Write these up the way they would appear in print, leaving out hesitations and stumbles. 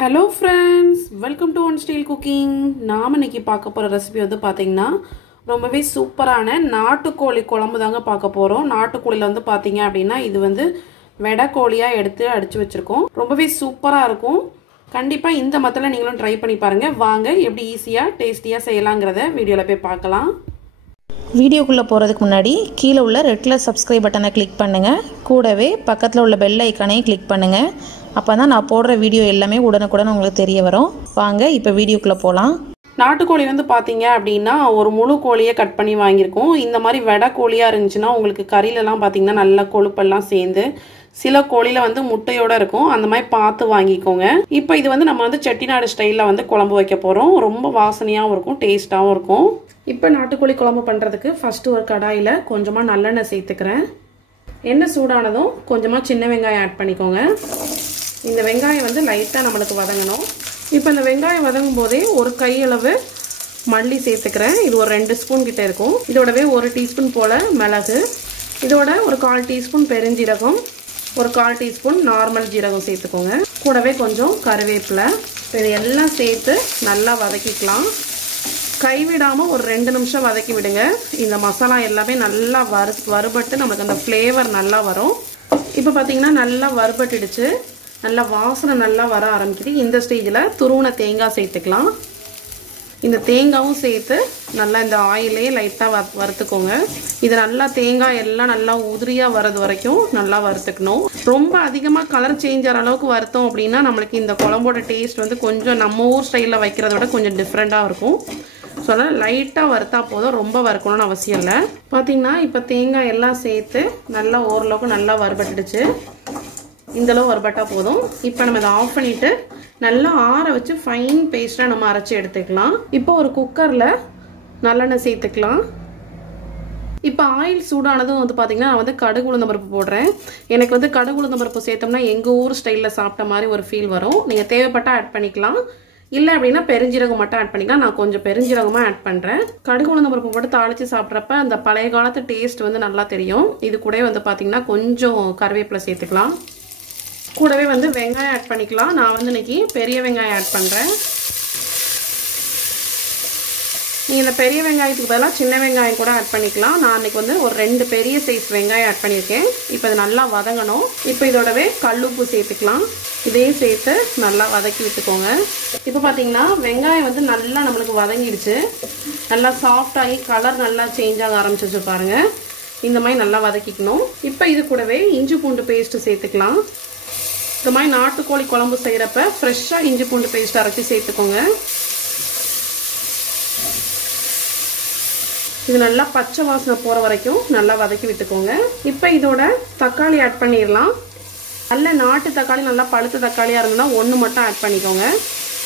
Hello friends, welcome to One Style Cooking. நாம இன்னைக்கு பார்க்க போற ரெசிபி வந்து பாத்தீங்கன்னா ரொம்பவே சூப்பரான நாட்டுக்கோழி குழம்பு தாங்க பார்க்க போறோம். நாட்டுக்கோழில வந்து பாத்தீங்க அப்படினா இது வந்து வெடக்கோழியா எடுத்து அடிச்சு வச்சிருக்கோம். ரொம்பவே சூப்பரா இருக்கும். கண்டிப்பா இந்த மெத்தட்ல நீங்களும் ட்ரை பண்ணி பாருங்க. வாங்க எப்படி ஈஸியா டேஸ்டியா செய்யலாம்ங்கறத வீடியோல போய் பார்க்கலாம். வீடியோக்குள்ள போறதுக்கு முன்னாடி கீழ உள்ள ரெட் கலர் சப்ஸ்கிரைப் பட்டனை கிளிக் பண்ணுங்க. கூடவே பக்கத்துல உள்ள பெல் ஐகானையும் கிளிக் பண்ணுங்க. அப்பதான் நான் போடுற வீடியோ எல்லாமே உடனுக்குடன் உங்களுக்கு தெரிய வரும். வாங்க இப்போ வீடியோக்குள்ள போலாம். நாட்டுக்கோழி வந்து பாத்தீங்க அப்படினா ஒரு முழு கோழியை கட் பண்ணி வாங்கியிருக்கோம். இந்த மாதிரி வெடக்கோழியா இருந்துச்சுன்னா உங்களுக்கு கறியில எல்லாம் பாத்தீங்கன்னா நல்ல கொழுப்பெல்லாம் சேர்ந்து சில கோழில வந்து முட்டையோட இருக்கும். அந்த மாதிரி பார்த்து வாங்கிக்கோங்க. இப்போ இது வந்து நம்ம வந்து செட்டிநாடு ஸ்டைல்ல வந்து குழம்பு வைக்க போறோம். ரொம்ப வாசனையாவும் இருக்கும், டேஸ்டாவும் இருக்கும். இப்போ நாட்டுக்கோழி குழம்பு பண்றதுக்கு ஃபர்ஸ்ட் ஒரு கடாயில கொஞ்சமா நல்லெண்ணெய் சேர்த்துக்கிறேன். எண்ணெய் சூடானதும் கொஞ்சமா சின்ன வெங்காயம் ஆட் பண்ணிக்கோங்க. இந்த வெங்காயம் வந்து லைட்டா நம்மளுக்கு வதங்கணும். இப்போ இந்த வெங்காயம் வதங்கும் போதே ஒரு கையளவு மல்லி சேர்த்துக்கிறேன். இது ஒரு 2 ஸ்பூன் கிட்ட இருக்கும். இதோடவே 1 டீஸ்பூன் போல மிளகு, இதோட ஒரு 1/4 டீஸ்பூன் பெருஞ்சீரகம், ஒரு 1/4 டீஸ்பூன் நார்மல் ஜீரகம் சேர்த்துக்கோங்க. கூடவே கொஞ்சம் கருவேப்பிலை. இது எல்லாம் சேர்த்து நல்லா வதக்கிக்கலாம். கைவிடாமல் ஒரு 2 நிமிஷம் வதக்கி விடுங்க. இந்த மசாலா எல்லாமே நல்லா வறுபட்டு நமக்கு அந்த ஃப்ளேவர் நல்லா வரும். இப்போ பார்த்தீங்கன்னா நல்லா வறுபட்டுடுச்சு. நல்லா வாசனை நல்லா வர ஆரம்பிக்குது. இந்த ஸ்டேஜில் துருவன தேங்காய் சேர்த்துக்கலாம். இந்த தேங்காயும் சேர்த்து நல்லா இந்த ஆயிலே லைட்டாக வறுத்துக்கோங்க. இது நல்லா தேங்காய் எல்லாம் நல்லா உதிரியாக வர்றது வரைக்கும் நல்லா வறுத்துக்கணும். ரொம்ப அதிகமாக கலர் சேஞ்ச் ஆகிற அளவுக்கு வறுத்தோம் அப்படின்னா நம்மளுக்கு இந்த குழம்போட டேஸ்ட் வந்து கொஞ்சம் நம்ம ஊர் ஸ்டைலில் வைக்கிறத விட கொஞ்சம் டிஃப்ரெண்ட்டாக இருக்கும். ஸோ அதனால் லைட்டாக வறுத்தா போதும், ரொம்ப வறுக்கணும்னு அவசியம் இல்லை. பார்த்தீங்கன்னா இப்போ தேங்காய் எல்லாம் சேர்த்து நல்லா ஓரளவுக்கு நல்லா வறுபட்டுடுச்சு. இந்தளவு வறுபட்டா போதும். இப்போ நம்ம இதை ஆஃப் பண்ணிட்டு நல்லா ஆற வச்சு ஃபைன் பேஸ்ட்டாக நம்ம அரைச்சி எடுத்துக்கலாம். இப்போ ஒரு குக்கரில் நல்லெண்ணெய் சேர்த்துக்கலாம். இப்போ ஆயில் சூடானதும் வந்து பார்த்தீங்கன்னா நான் வந்து கடுகு உளுந்தம் பருப்பு போடுறேன். எனக்கு வந்து கடுகு உளுந்தம் பருப்பு சேர்த்தோம்னா எங்கள் ஊர் ஸ்டைலில் சாப்பிட்ட மாதிரி ஒரு ஃபீல் வரும். நீங்கள் தேவைப்பட்டால் ஆட் பண்ணிக்கலாம். இல்லை அப்படின்னா பெருஞ்சீரகம் மட்டும் ஆட் பண்ணிக்கலாம். நான் கொஞ்சம் பெருஞ்சீரகமாக ஆட் பண்ணுறேன். கடுகு உளுந்தம் பருப்பு போட்டு தாளித்து சாப்பிட்றப்ப அந்த பழைய காலத்து டேஸ்ட் வந்து நல்லா தெரியும். இது கூட வந்து பார்த்தீங்கன்னா கொஞ்சம் கருவேப்பிலை சேர்த்துக்கலாம். கூடவே வந்து வெங்காயம் ஆட் பண்ணிக்கலாம். நான் வந்து இன்னைக்கு பெரிய வெங்காயம் ஆட் பண்ணுறேன். நீங்கள் இந்த பெரிய வெங்காயத்துக்கு பதிலாக சின்ன வெங்காயம் கூட ஆட் பண்ணிக்கலாம். நான் இன்னைக்கு வந்து ஒரு 2 பெரிய சைஸ் வெங்காயம் ஆட் பண்ணியிருக்கேன். இப்போ இது நல்லா வதங்கணும். இப்போ இதோடவே கல்லுப்பு சேர்த்துக்கலாம். இதையும் சேர்த்து நல்லா வதக்கி விட்டுக்கோங்க. இப்போ பார்த்தீங்கன்னா வெங்காயம் வந்து நல்லா நம்மளுக்கு வதங்கிடுச்சு. நல்லா சாஃப்டாகி கலர் நல்லா சேஞ்ச் ஆக ஆரம்பிச்சிச்சு பாருங்க. இந்த மாதிரி நல்லா வதக்கிக்கணும். இப்போ இது கூடவே இஞ்சி பூண்டு பேஸ்ட்டு சேர்த்துக்கலாம். இந்த மாதிரி நாட்டுக்கோழி குழம்பு செய்யறப்ப ஃப்ரெஷ்ஷா இஞ்சி பூண்டு பேஸ்ட் அரைச்சி சேர்த்துக்கோங்க. இது நல்லா பச்சை வாசனை போற வரைக்கும் நல்லா வதக்கி விட்டுக்கோங்க. இப்போ இதோட தக்காளி ஆட் பண்ணிடலாம். நல்ல நாட்டு தக்காளி, நல்லா பழுத்த தக்காளியா இருந்தா 1 மட்டும் ஆட் பண்ணிக்கோங்க.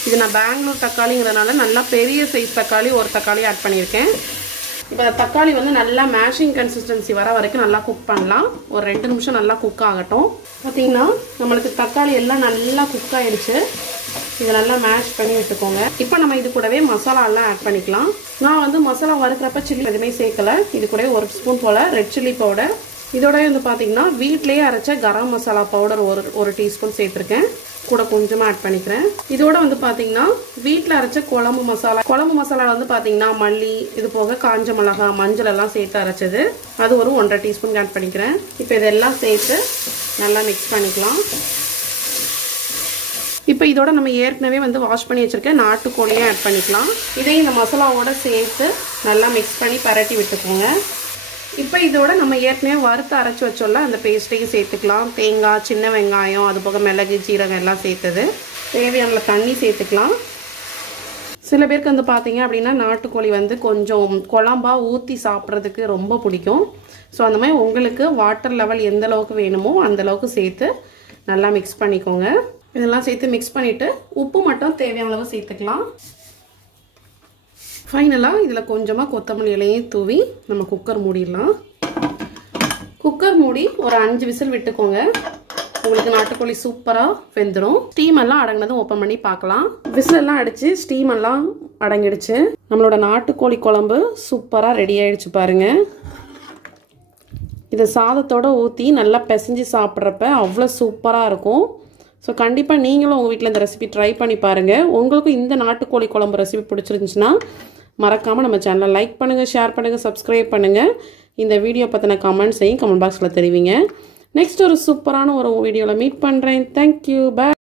இது நான் பெங்களூர் தக்காளிங்கிறதுனால நல்லா பெரிய சைஸ் தக்காளி ஒரு தக்காளி ஆட் பண்ணியிருக்கேன். இப்போ தக்காளி வந்து நல்லா மேஷிங் கன்சிஸ்டன்சி வர வரைக்கும் நல்லா குக் பண்ணலாம். ஒரு 2 நிமிஷம் நல்லா குக் ஆகட்டும். பார்த்தீங்கன்னா நம்மளுக்கு தக்காளி எல்லாம் நல்லா குக் ஆயிடுச்சு. இதை நல்லா மேஷ் பண்ணி விட்டுக்கோங்க. இப்போ நம்ம இது கூடவே மசாலா எல்லாம் ஆட் பண்ணிக்கலாம். நான் வந்து மசாலா வறுக்கிறப்ப சில்லி எதுவுமே சேர்க்கல. இது கூடவே 1 ஸ்பூன் போல ரெட் சில்லி பவுடர், இதோட வந்து பார்த்தீங்கன்னா வீட்லேயே அரைச்ச கரம் மசாலா பவுடர் ஒரு டீஸ்பூன் சேர்த்துருக்கேன். கூட கொஞ்சமாக ஆட் பண்ணிக்கிறேன். இதோட வந்து பார்த்தீங்கன்னா வீட்டில் அரைச்ச குழம்பு மசாலா வந்து பார்த்தீங்கன்னா மல்லி, இது போக காஞ்ச மிளகா, மஞ்சள் எல்லாம் சேர்த்து அரைச்சது, அது ஒரு 1.5 டீஸ்பூன் ஆட் பண்ணிக்கிறேன். இப்போ இதெல்லாம் சேர்த்து நல்லா மிக்ஸ் பண்ணிக்கலாம். இப்போ இதோட நம்ம ஏற்கனவே வந்து வாஷ் பண்ணி வச்சிருக்க நாட்டுக்கோழியை ஆட் பண்ணிக்கலாம். இதையும் இந்த மசாலாவோட சேர்த்து நல்லா மிக்ஸ் பண்ணி பரட்டி விட்டுக்கோங்க. இப்போ இதோட நம்ம ஏற்கனவே வறுத்து அரைச்சி வச்சோம்ல அந்த பேஸ்ட்டையும் சேர்த்துக்கலாம். தேங்காய், சின்ன வெங்காயம், அது போக மிளகு, ஜீரகம் எல்லாம் சேர்த்தது. தேவையான தண்ணி சேர்த்துக்கலாம். சில பேருக்கு வந்து பார்த்தீங்க அப்படின்னா நாட்டுக்கோழி வந்து கொஞ்சம் குழம்பா ஊற்றி சாப்பிட்றதுக்கு ரொம்ப பிடிக்கும். ஸோ அந்த மாதிரி உங்களுக்கு வாட்டர் லெவல் எந்த அளவுக்கு வேணுமோ அந்த அளவுக்கு சேர்த்து நல்லா மிக்ஸ் பண்ணிக்கோங்க. இதெல்லாம் சேர்த்து மிக்ஸ் பண்ணிவிட்டு உப்பு மட்டும் தேவையான அளவு சேர்த்துக்கலாம். ஃபைனலாக இதில் கொஞ்சமாக கொத்தமல்லி இலையும் தூவி நம்ம குக்கர் மூடிடலாம். குக்கர் மூடி ஒரு 5 விசில் விட்டுக்கோங்க. உங்களுக்கு நாட்டுக்கோழி சூப்பராக வெந்துடும். ஸ்டீம் எல்லாம் அடங்கினதும் ஓப்பன் பண்ணி பார்க்கலாம். விசில் எல்லாம் அடித்து ஸ்டீம் எல்லாம் அடங்கிடுச்சு. நம்மளோட நாட்டுக்கோழி குழம்பு சூப்பராக ரெடி ஆயிடுச்சு பாருங்க. இதை சாதத்தோடு ஊற்றி நல்லா பிசைஞ்சு சாப்பிட்றப்ப அவ்வளோ சூப்பராக இருக்கும். ஸோ கண்டிப்பாக நீங்களும் உங்கள் வீட்டில் இந்த ரெசிபி ட்ரை பண்ணி பாருங்கள். உங்களுக்கும் இந்த நாட்டுக்கோழி குழம்பு ரெசிபி பிடிச்சிருந்துச்சுன்னா மறக்காமல் நம்ம சேனலை லைக் பண்ணுங்கள், ஷேர் பண்ணுங்கள், சப்ஸ்கிரைப் பண்ணுங்கள். இந்த வீடியோ பற்றின கமெண்ட்ஸையும் கமெண்ட் பாக்ஸில் தெரிவிங்க. நெக்ஸ்ட் ஒரு சூப்பரான ஒரு வீடியோவில் மீட் பண்ணுறேன். தேங்க்யூ, பாய்.